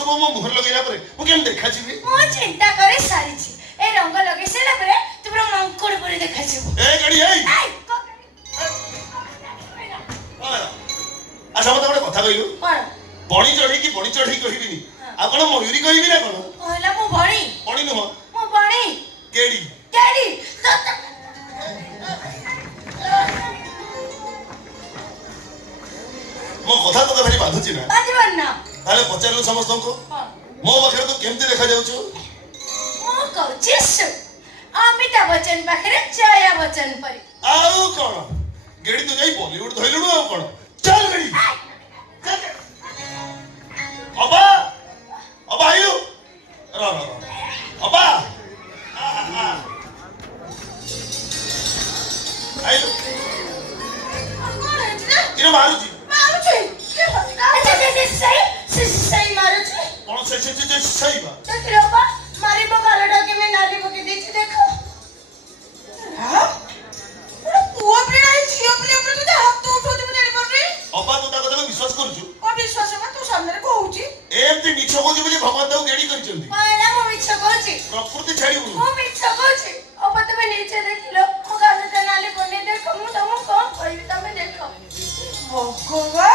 सब मो मुहर लगेला परे मु केम देखा छिबी मो चिंता करे सारी छी ए रंग लगे सेला परे तू पूरा मंकुड़ परे देखा छिबो ए गड़ी ए अच्छा मत गोटे कथा कहलु कोन बणी चढ़ी कहबिनी आ कोन मयूरी कहबी ना कोन कहला मो बणी बणी नुह मो बणी केडी केडी मो कथा तो भारी बाधुची ना बाजवन ना ताले पचारलु समस्त को मो बखरे तो केमती देखा जाउछु मो कहचिस अमिताभ बच्चन पाखरे जया बच्चन परी आउ कोन गेडी तो जाई बॉलीवुड धइलु आ कोन चल गड़ी अबा अबा आयु रा अबा आयु इनो मारुची सही मारो छी कौन से सही बा देख लो बा मारी बो काला डोके में नाली बके देख देखो हां पूरा पुआ प्रेणा झियो प्ले ऊपर तो हाथ तो उठो तो जानि पड़े अबा तो ताको तमे विश्वास करछु ओ विश्वास में तू सामने कहूची एमती मिछ कोजी बोली भगवान ताऊ गेडी करचंदी माला मो मिछ कहूची प्रकृति छाड़ी मो मिछ कहूची अब तमे नीचे देख लो मो काला नाली बने देखो मु तुम कौन कहबी तमे देखो भगवान